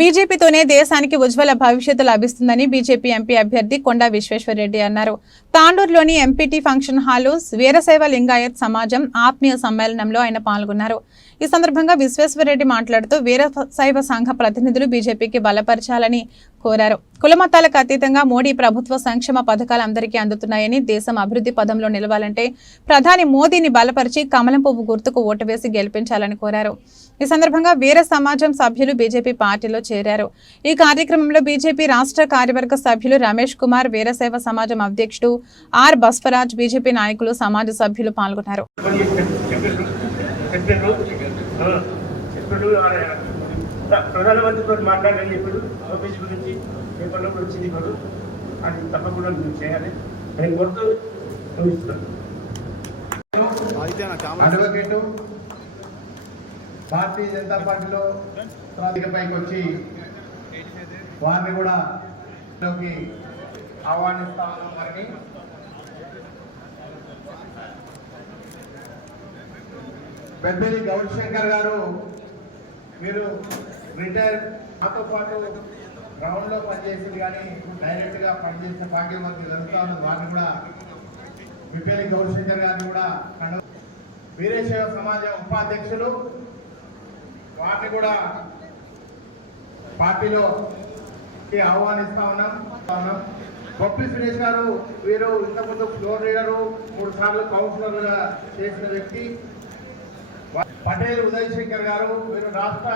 బీజేపీతోనే దేశానికి ఉజ్వల భవిష్యత్తు లభిస్తుందని బీజేపీ ఎంపీ అభ్యర్థి కొండా విశ్వేశ్వరరెడ్డి అన్నారు. తాండూరులోని MPT function hall Veerashaiva Lingayat సమాజం ఆత్మీయ సమ్మేళనంలో ఆయన పాల్గొన్నారు. ఈ సందర్భంగా విశ్వేశ్వరరెడ్డి మాట్లాడుతూ వీరశైవ సంఘ ప్రతినిధులు బీజేపీకి బలపరచాలని కోరారు కులమతాలకు అతీతంగా మోడీ ప్రభుత్వ సంక్షేమ పథకాలు అందరికీ అందుతున్నాయని దేశం అభివృద్ధి పదంలో నిలవాలంటే ప్రధాని మోదీని బలపరిచి కమలం పువ్వు గుర్తుకు ఓటు వేసి గెలిపించాలని కోరారు ఈ సందర్భంగా వీర సమాజం సభ్యులు బీజేపీ పార్టీలో చేరారు ఈ కార్యక్రమంలో బీజేపీ రాష్ట్ర కార్యవర్గ సభ్యులు రమేష్ కుమార్ వీరసేవ సమాజం అధ్యక్షుడు ఆర్ బస్వరాజ్ బీజేపీ నాయకులు సమాజ సభ్యులు పాల్గొన్నారు ప్రధానమంత్రితో మాట్లాడాలని చెప్పాడు. ఆఫీస్ గురించి పేపర్లో కూడా వచ్చింది ఇప్పుడు అది తప్పకుండా మీరు చేయాలి. నేను కొడుతూ చూపిస్తున్నాను అడ్వకేటు భారతీయ జనతా పార్టీలో పైకి వచ్చి వారిని కూడా లోకి ఆహ్వానిస్తా ఉన్నాం వారిని. పెద్దలి గౌరీశంకర్ గారు మీరు రిటైర్ నాతో పాటు గ్రౌండ్లో పనిచేసింది కానీ డైరెక్ట్గా పనిచేసిన భాగ్యం మనకి జరుగుతా వారిని కూడా విపేలి గౌరీశంకర్ గారిని కూడా వీరేశ్వర సమాజం ఉపాధ్యక్షులు వారిని కూడా పార్టీలో ఆహ్వానిస్తా ఉన్నాం. ఉన్నాం బొప్పి సురేష్ గారు వీరు ఇంతకుముందు ఫ్లోర్ లీడరు మూడు సార్లు కౌన్సిలర్గా చేసిన వ్యక్తి. పటేల్ ఉదయ్ శంకర్ గారు వీరు రాష్ట్ర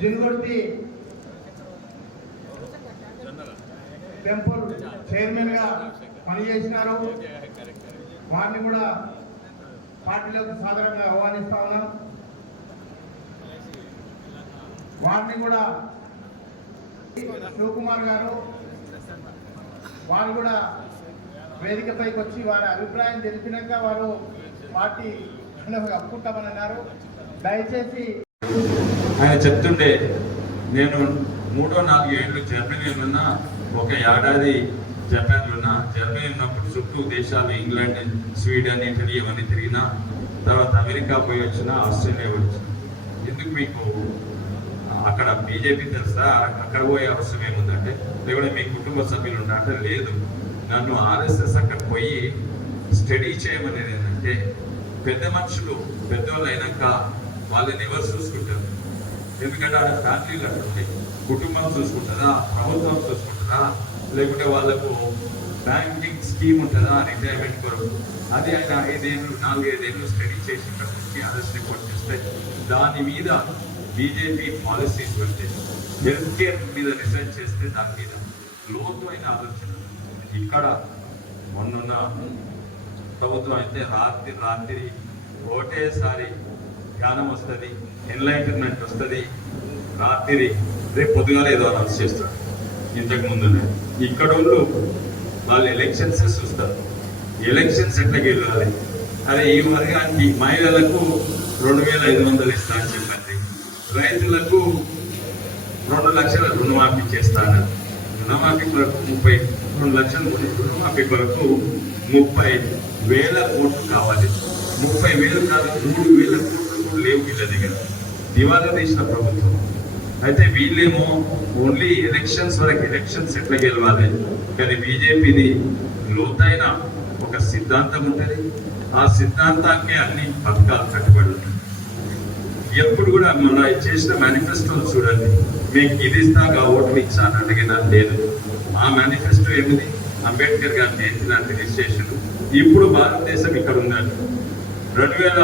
జిన్గుర్తి టెంపుల్ చైర్మన్గా పనిచేసినారు. వారిని కూడా పార్టీలకు సాధారణంగా ఆహ్వానిస్తా ఉన్నాం. వారిని కూడా శివకుమార్ గారు వారు కూడా వేదికపైకి వచ్చి వారి అభిప్రాయం తెలిపినాక వారు పార్టీ అప్పుకుంటామని అన్నారు దయచేసి ఆయన చెప్తుండే నేను మూడో నాలుగు ఏళ్ళు జర్మనీ ఉన్నా ఒక ఏడాది జపాన్ ఉన్నా. జర్మనీ ఉన్నప్పుడు చుట్టూ దేశాలు ఇంగ్లాండ్ స్వీడన్ ఇటలీ ఇవన్నీ తిరిగినా తర్వాత అమెరికా పోయి వచ్చిన ఆస్ట్రేలియా వచ్చిన. ఎందుకు మీకు అక్కడ బీజేపీ తెలుసా? అక్కడ పోయే అవసరం ఏముందంటే లేకుంటే మీ కుటుంబ సభ్యులు ఉన్నా లేదు. నన్ను ఆర్ఎస్ఎస్ అక్కడ పోయి స్టడీ చేయమనేది ఏంటంటే పెద్ద మనుషులు పెద్దవాళ్ళు అయినాక వాళ్ళని ఎవరు చూసుకుంటారు? ఎందుకంటే ఆడ ఫ్యామిలీలు అట్లుంటాయి కుటుంబం చూసుకుంటుందా ప్రభుత్వం చూసుకుంటుందా లేకుంటే వాళ్ళకు బ్యాంకింగ్ స్కీమ్ ఉంటుందా రిటైర్మెంట్ కొరకు? అది ఆయన ఐదేళ్ళు నాలుగైదేళ్ళు స్టడీ చేసినప్పటికీ అరెస్ట్ రిపోర్ట్ చేస్తే దాని మీద బీజేపీ పాలసీస్ వెళ్తే హెల్త్ కేర్ మీద రీసెర్చ్ చేస్తే దాని మీద లోతు అయిన ఆలోచన. ఇక్కడ మొన్న ప్రభుత్వం అయితే రాత్రి రాత్రి ఒకటేసారి జ్ఞానం వస్తుంది ఎన్లైటన్మెంట్ వస్తుంది. రాత్రి రేపు పొద్దుగాల ఏదో అనౌన్స్ చేస్తారు. ఇంతకు ముందునే. ఇక్కడ వాళ్ళు వాళ్ళు ఎలక్షన్స్ చూస్తారు. ఎలక్షన్స్ ఎట్లా గెలవాలి? అరే ఈ వర్గానికి మహిళలకు రెండు వేల ఐదు వందలు ఇస్తా అని చెప్పండి. రైతులకు రెండు లక్షల రుణమాఫీ చేస్తాను రుణమాఫీ కొరకు ముప్పై రెండు లక్షల రుణమాఫీ వరకు ముప్పై వేల కోట్లు కావాలి. ముప్పై వేలు కాదు మూడు వేల కోట్లు లేవు వీళ్ళ దగ్గర. దివాలా తీసిన ప్రభుత్వం. అయితే వీళ్ళేమో ఓన్లీ ఎలక్షన్స్ వరకు ఎలక్షన్స్ ఎట్లా గెలవాలి? కానీ బీజేపీది లోతైన ఒక సిద్ధాంతం ఉంటుంది. ఆ సిద్ధాంతానికి అన్ని పథకాలు కట్టుబడి ఉంటాయి. ఎప్పుడు కూడా మన చేసిన మేనిఫెస్టోలు చూడండి. మీకు ఇది ఇస్తా ఓట్లు ఇచ్చాను అడిగినా లేదు. ఆ మేనిఫెస్టో ఏమిది? అంబేద్కర్ గారు చేసిన రిజిస్ట్రేషన్ ఇప్పుడు భారతదేశం ఇక్కడ ఉండాలి. రెండు వేల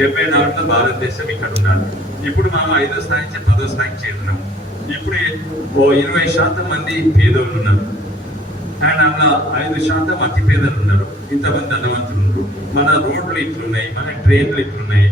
డెబ్బై నాలుగులో భారతదేశం ఇక్కడ ఉండాలి. ఇప్పుడు మనం ఐదో స్థాయి నుంచి పదో స్థాయికి చేరున్నాం ఇప్పుడు ఓ ఇరవై శాతం మంది పేదోళ్ళు ఉన్నారు. అండ్ అలా ఐదు శాతం అతి పేదలు ఉన్నారు. ఇంతమంది ధనవంతులు ఉన్నారు. మన రోడ్లు ఇట్లున్నాయి మన ట్రైన్లు ఇట్లున్నాయి.